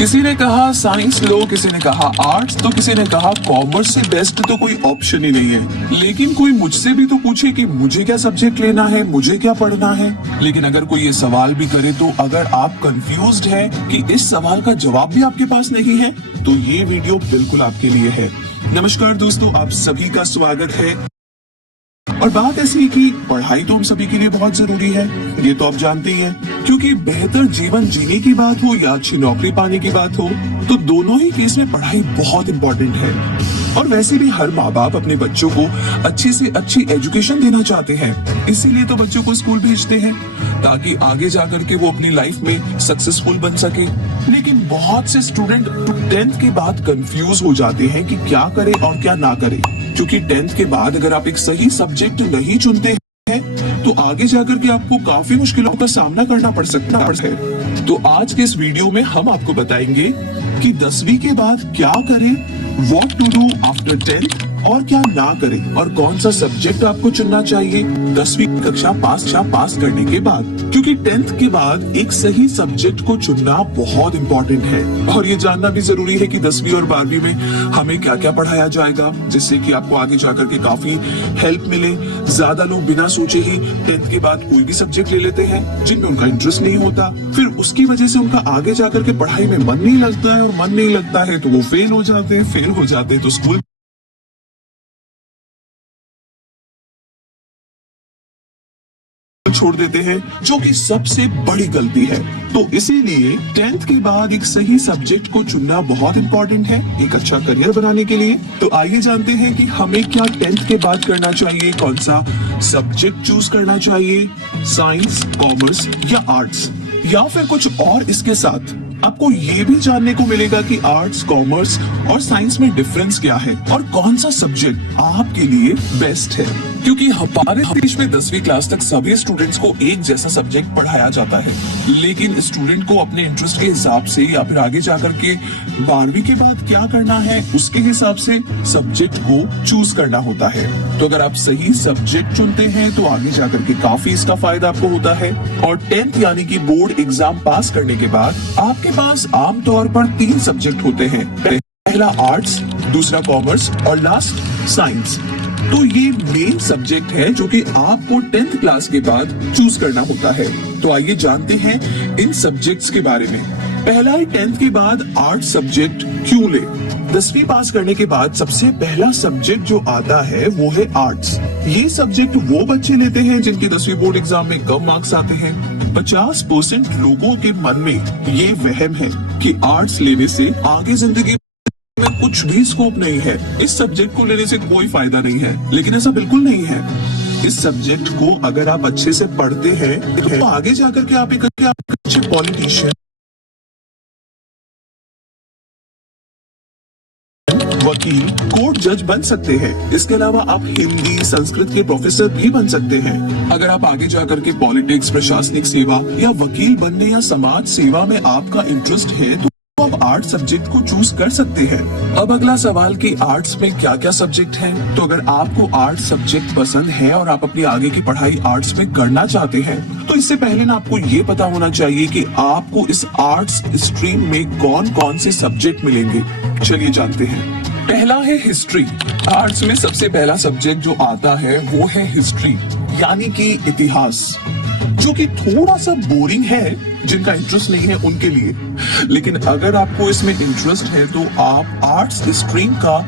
किसी ने कहा साइंस लो, किसी ने कहा आर्ट्स, तो किसी ने कहा कॉमर्स से बेस्ट तो कोई ऑप्शन ही नहीं है। लेकिन कोई मुझसे भी तो पूछे कि मुझे क्या सब्जेक्ट लेना है, मुझे क्या पढ़ना है। लेकिन अगर कोई ये सवाल भी करे तो अगर आप कंफ्यूज्ड है कि इस सवाल का जवाब भी आपके पास नहीं है, तो ये वीडियो बिल्कुल आपके लिए है। नमस्कार दोस्तों, आप सभी का स्वागत है। और बात ऐसी है कि पढ़ाई तो हम सभी के लिए बहुत जरूरी है, ये तो आप जानते ही हैं। क्योंकि बेहतर जीवन जीने की बात हो या अच्छी नौकरी पाने की बात हो, तो दोनों ही केस में पढ़ाई बहुत इंपॉर्टेंट है। और वैसे भी हर माँ बाप अपने बच्चों को अच्छी से अच्छी एजुकेशन देना चाहते हैं, इसीलिए तो बच्चों को स्कूल भेजते हैं ताकि आगे जाकर के वो अपनी लाइफ में सक्सेसफुल बन सके। लेकिन बहुत से स्टूडेंट 10th के बाद कंफ्यूज हो जाते हैं कि क्या करें और क्या ना करें। क्योंकि 10th के बाद अगर आप एक सही सब्जेक्ट नहीं चुनते हैं तो आगे जाकर के आपको काफी मुश्किलों का सामना करना पड़ सकता है। तो आज के इस वीडियो में हम आपको बताएंगे कि 10वीं के बाद क्या करें, what to do after 10th, और क्या ना करें, और कौन सा सब्जेक्ट आपको चुनना चाहिए 10वीं कक्षा पास करने के बाद। क्योंकि 10th के बाद एक सही सब्जेक्ट को चुनना बहुत इंपॉर्टेंट है। और ये जानना भी जरूरी है कि 10वीं और 12वीं में हमें क्या क्या पढ़ाया जाएगा, जिससे कि आपको आगे जाकर के काफी हेल्प मिले। ज्यादा लोग बिना सोचे ही 10th के बाद कोई भी सब्जेक्ट ले लेते हैं जिनमें उनका इंटरेस्ट नहीं होता, फिर उसकी वजह से उनका आगे जाकर के पढ़ाई में मन नहीं लगता है, और मन नहीं लगता है तो वो फेल हो जाते हैं तो स्कूल छोड़ देते हैं, जो कि सबसे बड़ी गलती है। तो इसीलिए 10th के बाद एक सही सब्जेक्ट को चुनना बहुत इंपॉर्टेंट है एक अच्छा करियर बनाने के लिए। तो आइए जानते हैं कि हमें क्या 10th के बाद करना चाहिए, कौन सा सब्जेक्ट चूज करना चाहिए, साइंस, कॉमर्स या आर्ट्स, या फिर कुछ और। इसके साथ आपको ये भी जानने को मिलेगा कि आर्ट्स, कॉमर्स और साइंस में डिफरेंस क्या है और कौन सा सब्जेक्ट आपके लिए बेस्ट है। क्योंकि हमारे देश में 10वीं क्लास तक सभी स्टूडेंट्स को एक जैसा सब्जेक्ट पढ़ाया जाता है, लेकिन स्टूडेंट को अपने इंटरेस्ट के हिसाब से या फिर आगे जाकर के 12वीं के बाद क्या करना है उसके हिसाब से सब्जेक्ट को चूज करना होता है। तो अगर आप सही सब्जेक्ट चुनते हैं तो आगे जाकर के काफी इसका फायदा आपको होता है। और 10th यानी कि बोर्ड एग्जाम पास करने के बाद आपके पास आमतौर पर 3 सब्जेक्ट होते हैं, पहला आर्ट्स, दूसरा कॉमर्स और लास्ट साइंस। तो ये मेन सब्जेक्ट है जो कि आपको 10th क्लास के बाद चूज करना होता है। तो आइए जानते हैं इन सब्जेक्ट्स के बारे में। पहला है 10th के बाद आर्ट सब्जेक्ट क्यों ले। 10वीं पास करने के बाद सबसे पहला सब्जेक्ट जो आता है वो है आर्ट्स। ये सब्जेक्ट वो बच्चे लेते हैं जिनके 10वीं बोर्ड एग्जाम में कम मार्क्स आते हैं। 50% लोगों के मन में ये वहम है कि आर्ट्स लेने से आगे जिंदगी में कुछ भी स्कोप नहीं है, इस सब्जेक्ट को लेने से कोई फायदा नहीं है। लेकिन ऐसा बिल्कुल नहीं है। इस सब्जेक्ट को अगर आप अच्छे से पढ़ते हैं तो आगे जाकर के आप एक अच्छे पॉलिटिशियन, वकील, कोर्ट जज बन सकते हैं। इसके अलावा आप हिंदी, संस्कृत के प्रोफेसर भी बन सकते हैं। अगर आप आगे जाकर के पॉलिटिक्स, प्रशासनिक सेवा या वकील बनने या समाज सेवा में आपका इंटरेस्ट है तो आप आर्ट सब्जेक्ट को चूज कर सकते हैं। अब अगला सवाल कि आर्ट्स में क्या क्या सब्जेक्ट हैं। तो अगर आपको आर्ट सब्जेक्ट पसंद है और आप अपनी आगे की पढ़ाई आर्ट्स में करना चाहते हैं, तो इससे पहले ना आपको ये पता होना चाहिए कि आपको इस आर्ट्स स्ट्रीम में कौन कौन से सब्जेक्ट मिलेंगे। चलिए जानते हैं। पहला है हिस्ट्री। आर्ट्स में सबसे पहला सब्जेक्ट जो आता है वो है हिस्ट्री, यानी कि इतिहास, जो कि थोड़ा सा बोरिंग है जिनका इंटरेस्ट नहीं है उनके लिए। लेकिन अगर आपको इसमें इंटरेस्ट है तो आप आर्ट्स स्ट्रीम का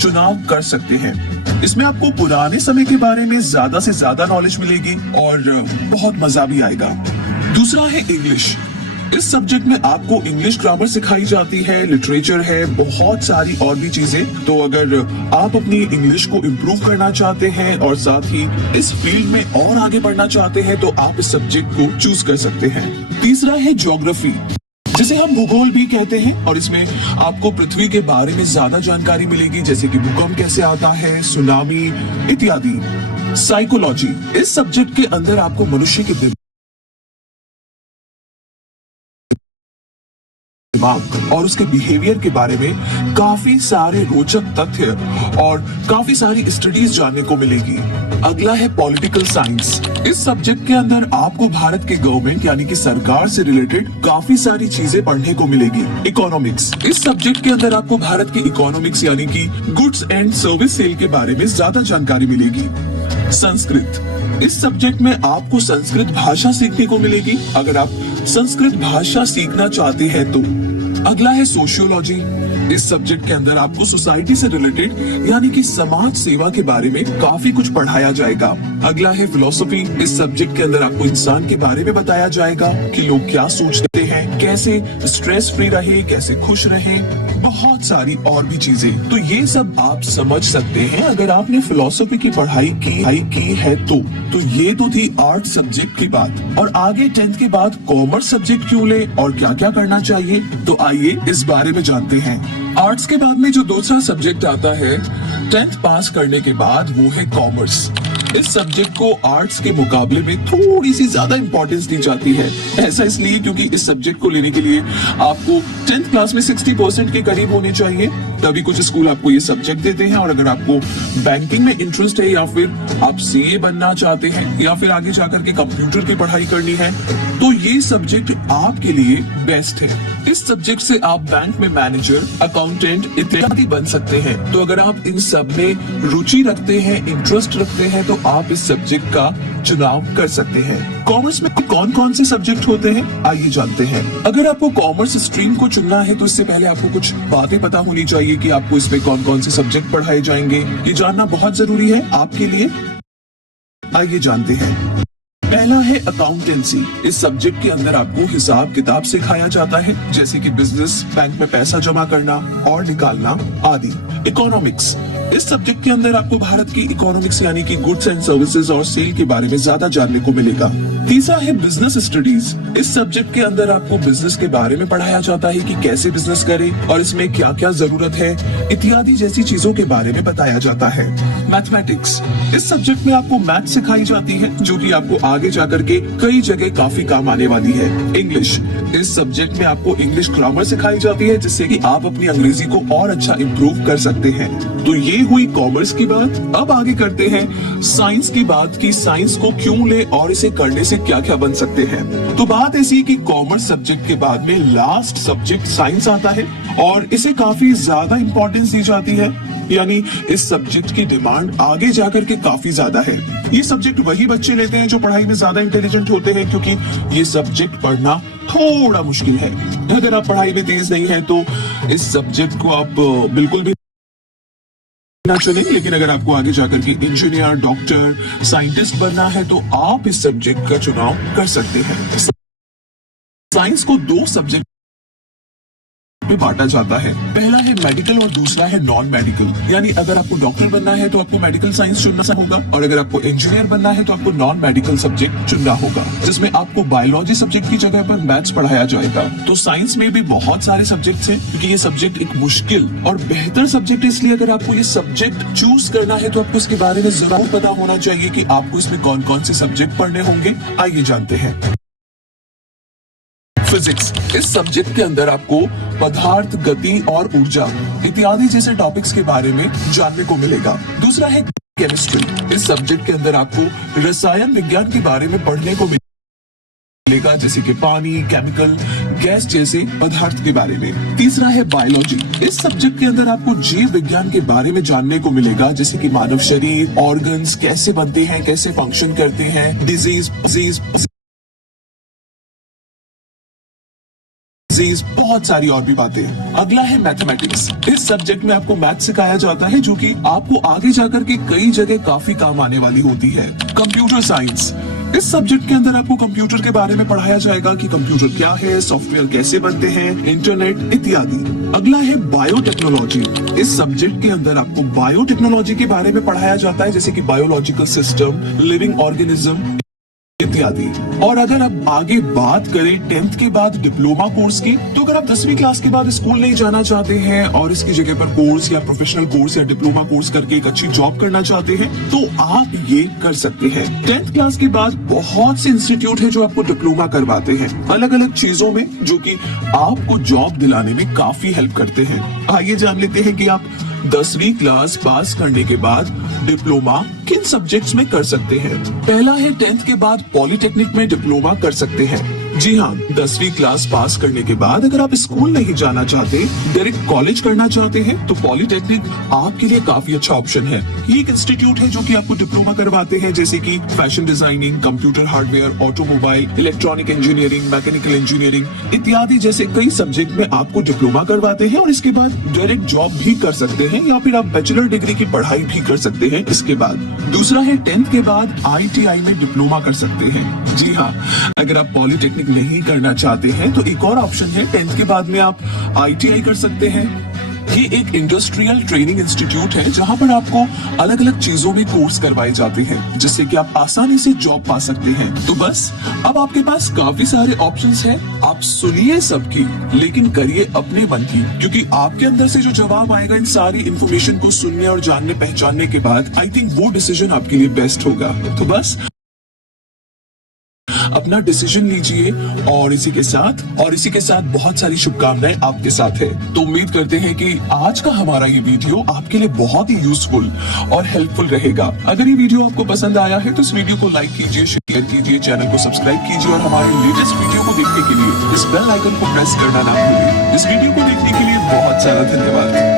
चुनाव कर सकते हैं। इसमें आपको पुराने समय के बारे में ज्यादा से ज्यादा नॉलेज मिलेगी और बहुत मजा भी आएगा। दूसरा है इंग्लिश। इस सब्जेक्ट में आपको इंग्लिश ग्रामर सिखाई जाती है, लिटरेचर है, बहुत सारी और भी चीजें। तो अगर आप अपनी इंग्लिश को इम्प्रूव करना चाहते हैं और साथ ही इस फील्ड में और आगे बढ़ना चाहते हैं तो आप इस सब्जेक्ट को चूज कर सकते हैं। तीसरा है ज्योग्राफी। जिसे हम भूगोल भी कहते हैं, और इसमें आपको पृथ्वी के बारे में ज्यादा जानकारी मिलेगी, जैसे कि भूकंप कैसे आता है, सुनामी इत्यादि। साइकोलॉजी, इस सब्जेक्ट के अंदर आपको मनुष्य के दिमाग और उसके बिहेवियर के बारे में काफी सारे रोचक तथ्य और काफी सारी स्टडीज जानने को मिलेगी। अगला है पॉलिटिकल साइंस। इस सब्जेक्ट के अंदर आपको भारत के गवर्नमेंट यानी कि सरकार से रिलेटेड काफी सारी चीजें पढ़ने को मिलेगी। इकोनॉमिक्स, इस सब्जेक्ट के अंदर आपको भारत की इकोनॉमिक्स यानी कि गुड्स एंड सर्विस सेल के बारे में ज्यादा जानकारी मिलेगी। संस्कृत, इस सब्जेक्ट में आपको संस्कृत भाषा सीखने को मिलेगी अगर आप संस्कृत भाषा सीखना चाहते हैं तो। अगला है सोशियोलॉजी। इस सब्जेक्ट के अंदर आपको सोसाइटी से रिलेटेड यानी कि समाज सेवा के बारे में काफी कुछ पढ़ाया जाएगा। अगला है फिलोसफी। इस सब्जेक्ट के अंदर आपको इंसान के बारे में बताया जाएगा कि लोग क्या सोचते हैं, कैसे स्ट्रेस फ्री रहे, कैसे खुश रहे, बहुत सारी और भी चीजें। तो ये सब आप समझ सकते हैं अगर आपने फिलोसफी की पढ़ाई की है तो ये तो थी आर्ट सब्जेक्ट की बात। और आगे 10th के बाद कॉमर्स सब्जेक्ट क्यों ले और क्या क्या करना चाहिए, तो आइए इस बारे में जानते हैं। आर्ट्स के बाद में जो दूसरा सब्जेक्ट आता है 10th पास करने के बाद, वो है कॉमर्स। इस सब्जेक्ट को आर्ट्स के मुकाबले में थोड़ी सी ज्यादा इंपॉर्टेंस दी जाती है। ऐसा इसलिए क्योंकि इस सब्जेक्ट को लेने के लिए आपको 10th क्लास में 60% के करीब होने चाहिए, तभी कुछ स्कूल आपको ये सब्जेक्ट देते हैं। और अगर आपको बैंकिंग में इंटरेस्ट है या फिर आप सीए बनना चाहते हैं या फिर आगे जाकर के कंप्यूटर की पढ़ाई करनी है, तो ये सब्जेक्ट आपके लिए बेस्ट है। इस सब्जेक्ट से आप बैंक में मैनेजर, अकाउंटेंट इत्यादि बन सकते हैं। तो अगर आप इन सब में रुचि रखते हैं, इंटरेस्ट रखते हैं, तो आप इस सब्जेक्ट का चुनाव कर सकते हैं। कॉमर्स में कौन कौन से सब्जेक्ट होते हैं, आइए जानते हैं। अगर आपको कॉमर्स स्ट्रीम को चुनना है तो इससे पहले आपको कुछ बातें पता होनी चाहिए कि आपको इसमें कौन कौन से सब्जेक्ट पढ़ाए जाएंगे। ये जानना बहुत जरूरी है आपके लिए। आइए जानते हैं। पहला है अकाउंटेंसी। इस सब्जेक्ट के अंदर आपको हिसाब किताब सिखाया जाता है, जैसे कि बिजनेस, बैंक में पैसा जमा करना और निकालना आदि। इकोनॉमिक्स, इस सब्जेक्ट के अंदर आपको भारत की इकोनॉमिक्स यानी कि गुड्स एंड सर्विसेज और सेल के बारे में ज्यादा जानने को मिलेगा। तीसरा है बिजनेस स्टडीज। इस सब्जेक्ट के अंदर आपको बिजनेस के बारे में पढ़ाया जाता है कि कैसे बिजनेस करें और इसमें क्या क्या जरूरत है इत्यादि जैसी चीजों के बारे में बताया जाता है। मैथमेटिक्स, इस सब्जेक्ट में आपको मैथ सिखाई जाती है जो कि आपको आगे जाकर के कई जगह काफी काम आने वाली है। इंग्लिश, इस सब्जेक्ट में आपको इंग्लिश ग्रामर सिखाई जाती है जिससे कि आप अपनी अंग्रेजी को और अच्छा इम्प्रूव कर सकते हैं। तो ये हुई कॉमर्स की बात। अब आगे करते हैं साइंस की बात कि साइंस को क्यों ले और इसे करने से क्या क्या बन सकते हैं। तो बात ऐसी कि कॉमर्स सब्जेक्ट के बाद में लास्ट सब्जेक्ट साइंस आता है और इसे काफी ज्यादा इंपॉर्टेंस दी जाती है, यानी इस सब्जेक्ट की डिमांड आगे जाकर के काफी ज्यादा है। ये सब्जेक्ट वही बच्चे लेते हैं जो पढ़ाई में ज्यादा इंटेलिजेंट होते हैं, क्योंकि ये सब्जेक्ट पढ़ना थोड़ा मुश्किल है। अगर आप पढ़ाई में तेज नहीं है तो इस सब्जेक्ट को आप बिल्कुल भी ना चुने। लेकिन अगर आपको आगे जाकर के इंजीनियर, डॉक्टर, साइंटिस्ट बनना है तो आप इस सब्जेक्ट का चुनाव कर सकते हैं। साइंस को दो सब्जेक्ट में बांटा जाता है। पहला है मेडिकल और दूसरा है नॉन मेडिकल। यानी अगर आपको डॉक्टर बनना है तो आपको मेडिकल साइंस चुनना होगा और अगर आपको इंजीनियर बनना है तो आपको नॉन मेडिकल सब्जेक्ट चुनना होगा, जिसमें आपको बायोलॉजी सब्जेक्ट की जगह पर मैथ्स पढ़ाया जाएगा। तो साइंस में भी बहुत सारे सब्जेक्ट्स हैं, क्योंकि ये सब्जेक्ट एक मुश्किल और बेहतर सब्जेक्ट है। इसलिए अगर आपको ये सब्जेक्ट चूज करना है तो आपको इसके बारे में जरूर पता होना चाहिए कि आपको इसमें कौन कौन से सब्जेक्ट पढ़ने होंगे। आइए जानते हैं। फिजिक्स, इस सब्जेक्ट के अंदर आपको पदार्थ, गति और ऊर्जा इत्यादि जैसे टॉपिक्स के बारे में जानने को मिलेगा। दूसरा है केमिस्ट्री। इस सब्जेक्ट के अंदर आपको रसायन विज्ञान के बारे में पढ़ने को मिलेगा, जैसे कि पानी, केमिकल, गैस जैसे पदार्थ के बारे में। तीसरा है बायोलॉजी। इस सब्जेक्ट के अंदर आपको जीव विज्ञान के बारे में जानने को मिलेगा, जैसे कि मानव शरीर, ऑर्गन्स कैसे बनते हैं, कैसे फंक्शन करते हैं, डिजीज, बहुत सारी और भी बातें। अगला है मैथमेटिक्स। इस सब्जेक्ट में आपको मैथ सिखाया जाता है जो कि आपको आगे जाकर के कई जगह काफी काम आने वाली होती है। कंप्यूटर साइंस, इस सब्जेक्ट के अंदर आपको कंप्यूटर के बारे में पढ़ाया जाएगा कि कंप्यूटर क्या है, सॉफ्टवेयर कैसे बनते हैं, इंटरनेट इत्यादि। अगला है बायोटेक्नोलॉजी। इस सब्जेक्ट के अंदर आपको बायोटेक्नोलॉजी के बारे में पढ़ाया जाता है, जैसे कि बायोलॉजिकल सिस्टम, लिविंग ऑर्गेनिज्म इत्यादि। और अगर आप आगे बात करें 10th के बाद डिप्लोमा कोर्स की, तो अगर आप 10वीं क्लास के बाद स्कूल नहीं जाना चाहते हैं और इसकी जगह पर कोर्स या प्रोफेशनल कोर्स या डिप्लोमा कोर्स करके एक अच्छी जॉब करना चाहते हैं, तो आप ये कर सकते हैं। 10th क्लास के बाद बहुत से इंस्टीट्यूट है जो आपको डिप्लोमा करवाते हैं अलग अलग चीजों में, जो कि आपको जॉब दिलाने में काफी हेल्प करते हैं। आइए जान लेते हैं कि आप 10वीं क्लास पास करने के बाद डिप्लोमा किन सब्जेक्ट्स में कर सकते हैं। पहला है 10th के बाद पॉलिटेक्निक में डिप्लोमा कर सकते हैं। जी हाँ, 10वीं क्लास पास करने के बाद अगर आप स्कूल नहीं जाना चाहते, डायरेक्ट कॉलेज करना चाहते हैं, तो पॉलिटेक्निक आपके लिए काफी अच्छा ऑप्शन है। ये एक इंस्टीट्यूट है जो कि आपको डिप्लोमा करवाते हैं, जैसे कि fashion designing, computer hardware, automobile, electronic engineering, mechanical engineering इत्यादि जैसे कई सब्जेक्ट में आपको डिप्लोमा करवाते हैं और इसके बाद डायरेक्ट जॉब भी कर सकते हैं या फिर आप बैचलर डिग्री की पढ़ाई भी कर सकते हैं इसके बाद। दूसरा है 10th के बाद ITI में डिप्लोमा कर सकते हैं। जी हाँ, अगर आप पॉलिटेक्निक नहीं करना चाहते हैं तो एक और ऑप्शन है, 10th के बाद में आप ITI कर सकते हैं। ये एक इंडस्ट्रियल ट्रेनिंग इंस्टीट्यूट है जहां पर आपको अलग अलग चीजों में कोर्स करवाए जाते हैं, जिससे कि आप आसानी से जॉब पा सकते हैं। तो बस अब आपके पास काफी सारे ऑप्शंस हैं, आप सुनिए सबकी लेकिन करिए अपने मन की, क्योंकि आपके अंदर से जो जवाब आएगा इन सारी इंफॉर्मेशन को सुनने और जानने पहचानने के बाद, आई थिंक वो डिसीजन आपके लिए बेस्ट होगा। तो बस अपना डिसीजन लीजिए और इसी के साथ बहुत सारी शुभकामनाएं आपके साथ है। तो उम्मीद करते हैं कि आज का हमारा ये वीडियो आपके लिए बहुत ही यूजफुल और हेल्पफुल रहेगा। अगर ये वीडियो आपको पसंद आया है तो इस वीडियो को लाइक कीजिए, शेयर कीजिए, चैनल को सब्सक्राइब कीजिए और हमारे लेटेस्ट वीडियो को देखने के लिए इस बेल आइकन को प्रेस करना ना भूलिए। इस वीडियो को देखने के लिए बहुत सारा धन्यवाद।